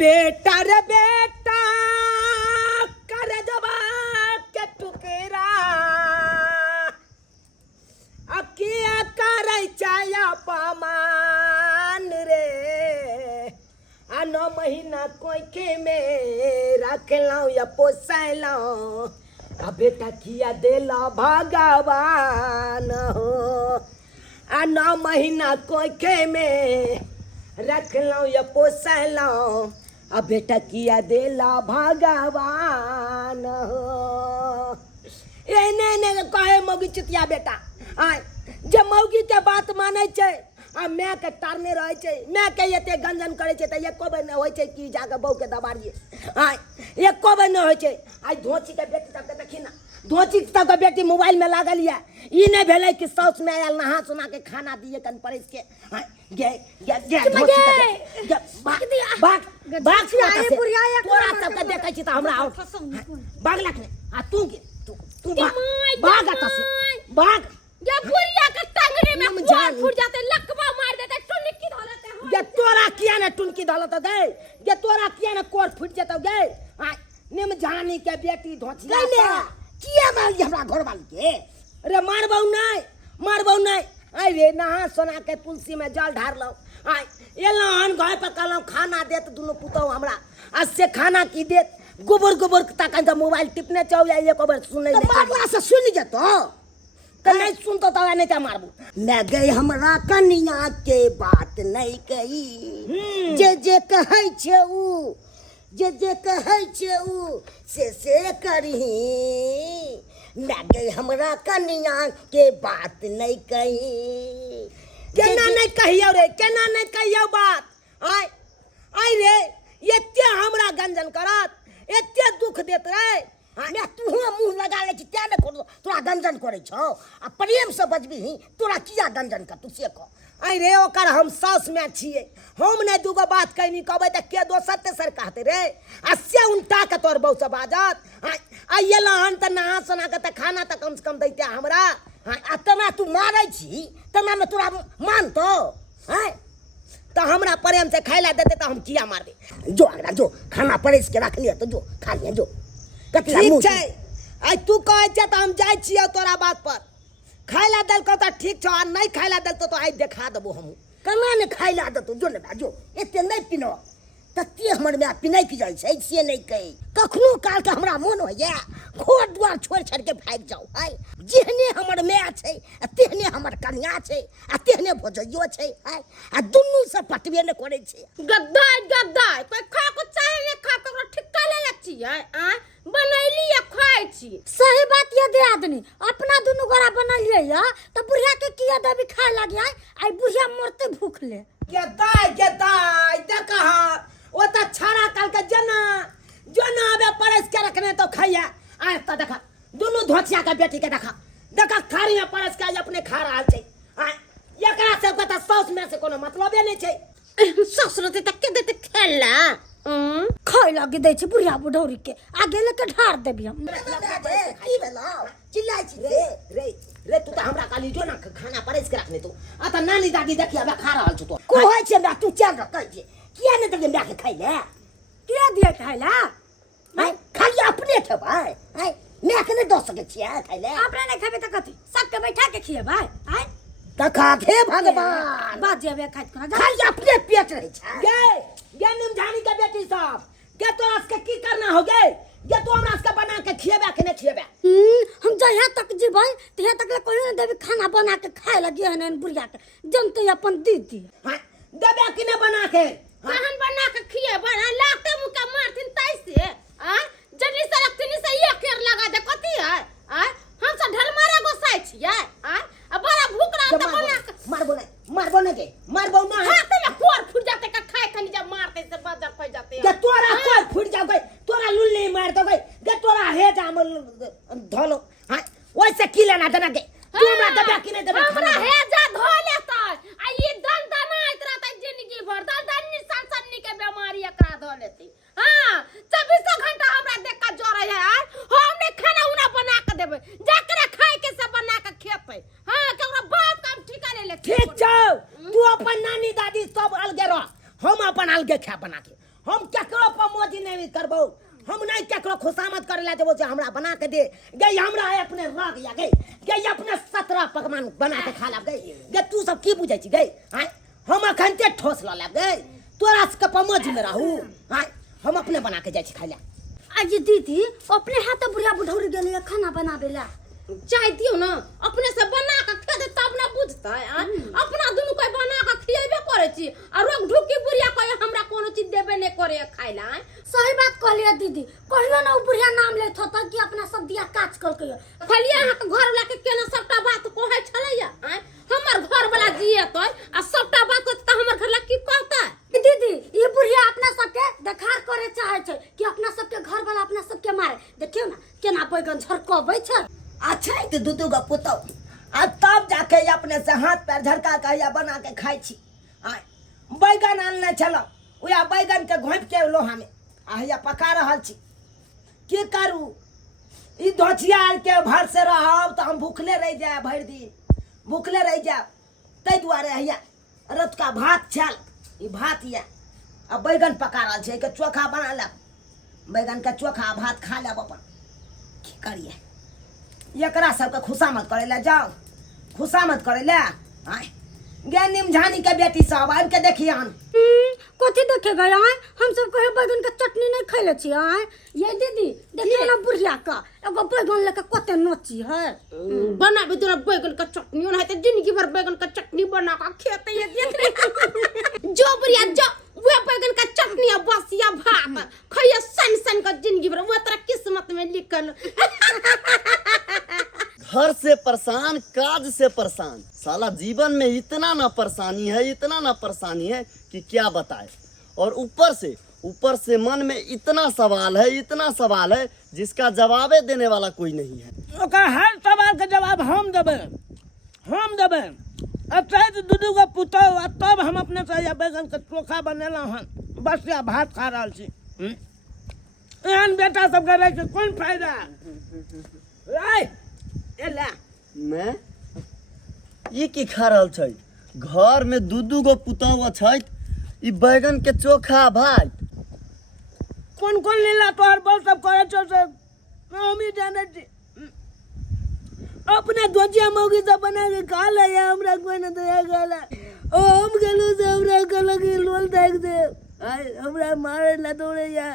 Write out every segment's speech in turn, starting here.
बेटा रे बेटा कर जबा के टुकरा अकिया करे चाया पमान रे आ 9 महीना कोई के में रख लाऊं या पोसाय लाऊं आ बेटा किया देला भगवान हो आ 9 महीना कोई के में रख लो या पोसा लो अब बेटा किया देला भगवान हो ने कहे मौगी चितिया बेटा आय जब मौगी के बात माने छे आ मैं के टारने रहे छे मैं के एते गंजन करे छे त एको बेर न होय छे कि जाके बहू के दबाड़िए आय एको बेर न होय छे आय धोची के बेटी तब देखी ना धोची तब के बेटी मोबाइल में लागल या ई ने भेले कि साउस में आयल नहा सुना के खाना दिए कन परिस के आय गे धोची के बाग आए पुरिया तोरा सब के देखै छी त हमरा आउट बाग लखने आ तू बाग बाग ये पुरिया के टंगरे में जान फूट जाते लकवा मार देते टुनकी धलते हो ये तोरा किया ने टुनकी धलत गए ये तोरा किया ने कोर फूट जत गए आ निम जानी के बेटी धोचिया किया मारी हमरा घर वाली के अरे मारबौ नहीं आई रे नहा सोना के तुलसी में जल ढार लो आई एलन घर पर कलम खाना देत दुनो पुतो हमरा आ से खाना की देत गोबर तक मोबाइल टिपने चाउ या एक बार सुनै नहीं मारला से सुन जतो तो नहीं सुनतो तो नहीं तो मारबू मैं गई हमरा कन्या के बात नहीं कही जे कहै छे उ जे कहै छे उ से करही मैं गई हमरा कन्या के बात नहीं कही केना नहीं कहियो रे केना नहीं कहियो बात आई रे एते हमरा गंजन करत एते दुख देत रे मैं तू मुंह लगा ले क्या न कर तोरा गंजन करे छौ आ प्रेम से बजबी तोरा किया गंजन कर तू से कह आई रे ओकर हम सास में छिए हम ने दुगो बात कहनी कहबे त के दोसर तेसर कहते रे आ से उल्टा के तोर बहु से बाजत आ एलहन त नहा सोना के त खाना त कम से कम दैते हमरा आ तना तू मारै छी तना में तोरा मानतो हैं तो हमरा प्रेम से खाइला देते तो हम किया मारबे जो अगला जो खाना परेस के रख लिया तो जो खा लिया जो ठीक छै आई तू कहै छ त हम जाय छियै तोरा बात पर खाइला दल को त ठीक छ आ नहीं खाइला दल तो आई देखा देबो हम कना ने खाइला दतो जो ने जो एते नहीं पिनो तते हमर में पिनै की जाय छै से नहीं कहि कखनो काल के हमरा मन होय घर द्वार छोड़ छड़ के भाग जाओ हाय जेहने हमर माय छै तेहने हमर कन्या छै आ तेहने भोजइयो छै हाय आ दुन्नू से पटबे न करे छै गद्दाय कोई खा को चाहे ने खा तो ठिक्का ले लच्छी है आ बनैली या खाइ छी सही बात ये दे आदमी अपना दुनु गोरा बनलिए या त बुढ़िया के किया देबी खाए लगे आई बुढ़िया मरते भूख ले गद्दाय देखा ओ त छाड़ा काल के जना आबे परस के रखने तो खैया आ त देखा दुनु धोचिया के बेटी के देखा थारी में परस के अपने खा रहल छै आ एकरा से के त साउस में से कोनो मतलबे नहीं छै ससुरते तक के देते खेला खाए लगे दै छै बुढ़िया बुढ़ौरी के आगे लेके ढार देबी हम की भेलो चिल्लाई छी रे तू त हमरा काली जो ना खाना परस के रखने तू आ त नानी दादी देखिया बा खा रहल छ तो कहै छै बा तू चल कह जे किया ने तके बा के खाइले के दिए खाइला हाय खाली अपने खेबै हाय मैं के नहीं दो सके छिया खाइले अपने नहीं खेबे त कथि सबके बैठा के खिएबै हाय त खा हे भगवान बात जेबे खाइत करा खाली अपने पेट रहे छै गे निम जानी के बेटी सब के तोरा के की करना हो गे ये तो हमरा के बना के खिएबे कि नहीं खिएबे हम जहाँ तक जेबै तहाँ तक ले कोई न देबे खाना बना के खाए लगे हन बुढ़िया के जनते अपन दीदी हां देबे कि नहीं बना के कहन बना के खिएबे लाते मुका मारथिन तैसे आ जनी सड़क तिनी से एक केर लगा दे कथि है आ हम सब ढल मारे गोसाई छियै आ बड़ा भूख रहा त बना के मारबो ना हाथ में कोर फूट जाते का खाए खनी जब मारते से बजा खोई जाते के तोरा कोर फूट जाओ गई तोरा लुल्ली मार दो गई के तोरा हे जामल धलो हां वैसे की लेना देना के तू हमरा दबा कि नहीं दबा हमरा हे जा धो लेता आ ये दन आइत रहता जिंदगी भर दन निशान के बीमारी एकरा धो लेती हां 24 घंटा हमरा देख का जोर है यार हमने खाना उना बना के देबे जाकरा खाए के सब बना के खेपे हां केकरा बाप काम ठिकाने ले ठीक छौ तू अपन नानी दादी सब अलगे रह हम अपन अलगे खा बना के हम क्या नहीं करबो हम नहीं केकरो खुशामद करे ला देबो जे हमरा बना के दे गई हमरा अपने रग या गई अपने 17 पकवान बना के खा ला गई तू सब की बुझै छी गई हां हम अखनते ठोस ल ला गई तोरा से पमोज में रहू हां हम अपने बना के जाय छी खाइला आज दीदी अपने हाथ बुढ़िया बुढ़ौरी गेले खाना बनाबे ला चाहे दियो ना अपने से बना के खा दे तब ना बुझता है अपना दुनु कोई बना के खिएबे करे छी और रोग ढुकी बुढ़िया कोई हमरा कोनो चीज देबे नहीं करे खाइला सही बात कहलिए दीदी कहियो ना बुढ़िया नाम लेत होता कि अपना सब दिया काज कर के खाली अहाँ के घर वाला के केना सबटा बात कहै छलैया हमर घर वाला जियत आ सबटा बात त हमर घर ला की कहता दीदी ये बुढ़िया अपना सबके देखार करे चाहे छै कि अपना सबके घर वाला अपना सबके मारे देखियो ना केना बैगन झरकबै छै अच्छा तो दूधू का पुतो आ तब जाके अपने से हाथ पैर झरका के या बना के खाई छी बैगन आनने चलो उया बैगन के घोंप के लोहा में या पका रहल छी की करू ई धोचिया के भर से रहब तो हम भूखले रह जाए भर दिन भूखले रह जाए तै दुआरे हैया रत का भात छल ई भात या आ बैगन पका रहल छै के चोखा बना ला बैगन का चोखा भात खा लेब अपन की करिए एकरा सबके खुशामद करे ला जाओ खुशामद करे ला गे निमझानी के बेटी सब आबि के देखिए हम कथी देखे गए हम सब कहे बैगन के चटनी नहीं खैले छी ये दीदी देखियो ना बुढ़िया का एगो बैगन लेके कते नोची है बनाबे तोरा बैगन का चटनी न है त जिंदगी भर बैगन का चटनी बना के खेते ये देख जो बुढ़िया जो वो बैगन का चटनी आ बसिया भात खइया सन का जिंदगी भर वो तेरा किस्मत में लिखल घर से परेशान काज से परेशान साला जीवन में इतना ना परेशानी है कि क्या बताए और ऊपर से मन में इतना सवाल है जिसका जवाबे देने वाला कोई नहीं है ओकर हर सवाल का जवाब हम देबे अच्छा तो दूधू का पुतो तब हम अपने से या बैगन के चोखा बनेला हन बस या भात खा रहल छी एहन बेटा सब के रह के कोन फायदा एला मैं ये की खा रहल छै घर में दूधू गो पुतौआ छै ई बैगन के चोखा भात कौन लीला तोहर बहु सब करे छो से हम ही जाने छी अपने दोजिया मौगी सब बना के खा ले या हमरा कोई न दया गाला ओ हम गेलु से हमरा के लगी लोल देख दे हमरा मारे ला दौड़े या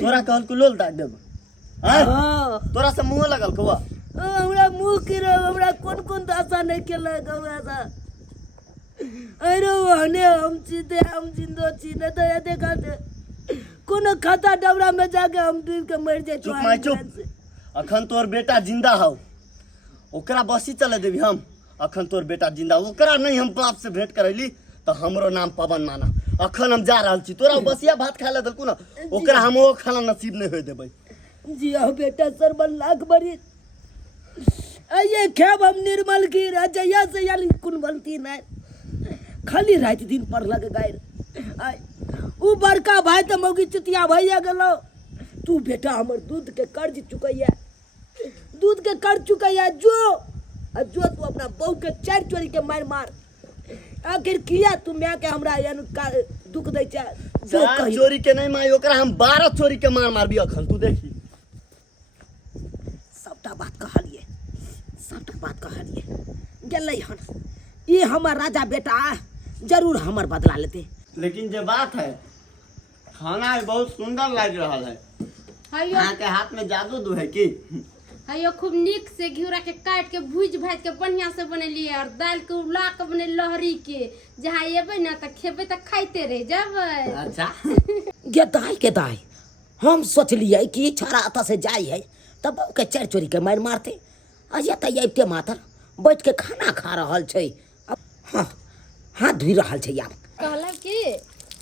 तोरा कहल को लोल दाग देब हां तोरा से मुंह लगल कौआ हमरा मुंह किरो हमरा कौन दासा नहीं केला हमरा सा अरे वहने हम जिंदो छी न दया देखा दे कोनो खाता डबरा में जाके हम डूब के मर जाए चुप अखन तोर बेटा जिंदा हौ ओकरा बसी चले देबी हम अखन तोर बेटा जिंदा ओकरा नहीं हम बाप से भेंट करैली तो हमरो नाम पवन माना अखन हम जा रहल छी तोरा बसिया भात खाए ला दलकू ना ओकरा हम ओ खाना नसीब नहीं होय देबै जी आओ बेटा सरबन लाख बड़ी ये खेब हम निर्मल की जया से यानी कुन बनती नहीं खाली रात दिन पर लग गए उ बड़का भाई तो मौगी चुतिया भैया गेलो तू बेटा हमर दूध के कर्ज चुकैया जो तू अपना बहू के चार चोरी के मार आखिर किया तू मैं के हमरा दुख दै छै जो कही चोरी के नहीं माई ओकरा हम 12 चोरी के मारबी अखन तू देखी सबटा बात कहलिए गेलै हन ये हमर राजा बेटा जरूर हमर बदला लेते लेकिन जे बात है खाना बहुत सुंदर लग रहा है अहाँ के हाथ में जादू दू है की हयो खूब नीक से घिउरा के काट के भूज भाज के बढ़िया से बनेलिए और दाल के उला के बने लहरी के जहाँ एबे ना त खेबे त खाइते रह जाबे अच्छा के दाई हम सोचलिए कि छाड़ा अत से जाई है तब बहू के चार चोरी के मारते अजे त अबते मातर बैठ के खाना खा रहल छै हाँ हाथ धुई रहल छै यार कहला कि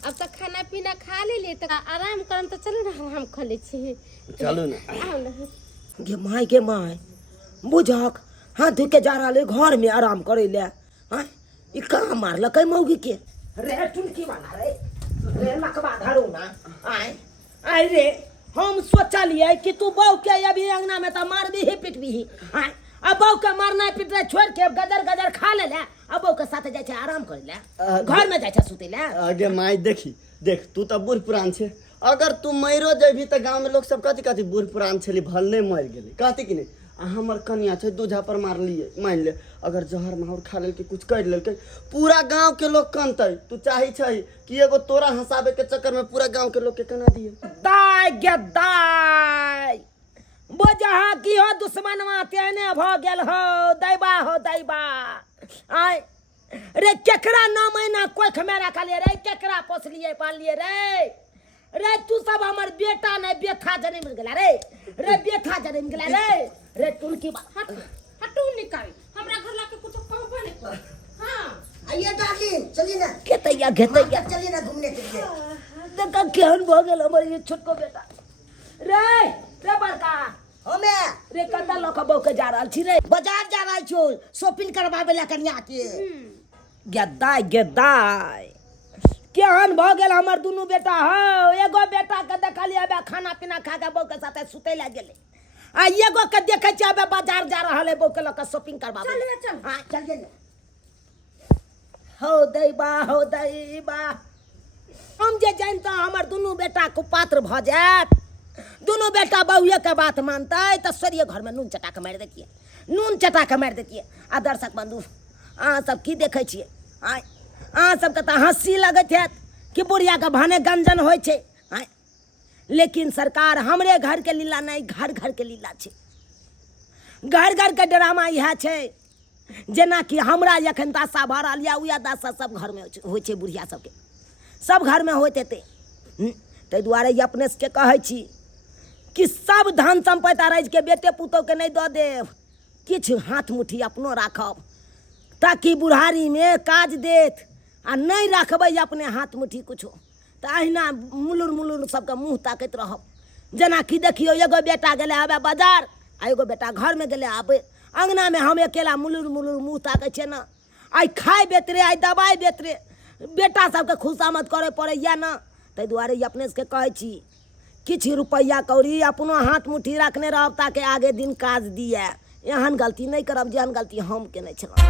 अब तक खाना पीना खा ले तो आराम करम तो चलो ना हम खा ले छी चलो ना गे माय बुझक हाथ धुई के जा रहल घर में आराम करे ले हां ई कहां मारलकै मौगी के रे टुनकी वाला रे लकवा धरू ना आय रे हम सोचलिए कि तू बहू के अभी अंगना में तो मारबी ही पिटबी ही अब बहू के मारना पिटना छोड़ के गदर खा ले अब बहू के साथ जाय छै आराम करे ले घर में जाय छै सुते ले आगे माई देख तू तो बूढ़ पुरान छे अगर तू मरो जेबी तो गांव में लोग सब कथी कथी बूढ़ पुरान छली भलने मर गेले कहती कि नहीं आ हमर कनिया छै दूझा पर मार लिए मान ले अगर जहर माहौर खा लेलकै कुछ कर लेलकै पूरा गांव के लोग कनतै तू चाही छै कि एगो तोरा हंसाबे के चक्कर में पूरा गांव के लोग के कना दिए दाय गे दाय बोझहा की हो दुश्मनवा तेने भ गेल हो दैबा आय रे केकरा 9 महीना कोख में रखलिए रे केकरा पोसलिए पालिए रे तू सब हमर बेटा ने बेथा जन्म गेला रे बेथा जन्म गेला रे तुलकी बात हटू निकाल हमरा घर लाके कुछ कहबे नहीं कर हां आइए डार्लिंग चलिए ना घेतैया चलिए ना घूमने के लिए देखा केहन भ गेल हमर ये छोटको बेटा रे बड़का हमे रे कता लोक बौ के जा रहल छी रे बाजार जा रहल छो शॉपिंग करबाबे ला कन्या के गेदाय केहन भ गेल हमर दुनू बेटा हो एगो बेटा के देखलिए बे खाना पीना खा के बौ के साथे सुतै ला गेले आ एगो के देखे छी अबे बाजार जा रहल है बौ के लोक शॉपिंग करबाबे चल हां चल हो दैबा हम जे जानता हमर दुनू बेटा कुपात्र भ जात दुनू बेटा बहुए के बात मानते तो सरिये घर में नून चटा के मार देतिए आ दर्शक बंधु अहाँ सब की देखे छिए अहाँ सबके तो हंसी लगत है कि बुढ़िया के भाने गंजन होइ छे लेकिन सरकार हमरे घर के लीला नहीं घर घर के लीला छे घर घर के ड्रामा यह छे जेना कि हमरा एखन दासा भऽ रहल या उया दासा सब घर में होइ छे बुढ़िया सबके सब घर में होते थे ताहि दुआरे अपने के कहै छी कि सब धन संपत्ति राज के बेटे पुतोह के नहीं दऽ देव किछ हाथ मुट्ठी अपनो राखब ताकि बुढ़ारी में काज देत आ नहीं रखबै अपने हाथ मुट्ठी कुछो तो अहिना मुलुर सबके मुँह ताकैत रहब जेना कि देखियो एगो बेटा गेले आबे बाजार आ एगो बेटा घर में गेले आबे अंगना में हम अकेला मुलुर मुँह ताकै छै ना आइ खाए बेतरे आइ दवाई बेतरे बेटा सबके खुशामद करे पड़ैया ना ताहि दुआरे अपने से कहै छी किछ रुपया कौड़ी अपनो हाथ मुट्ठी रखने रहब ताकि आगे दिन काज दिए एहन गलती नहीं करब जेहन गलती हम केने छलहुँ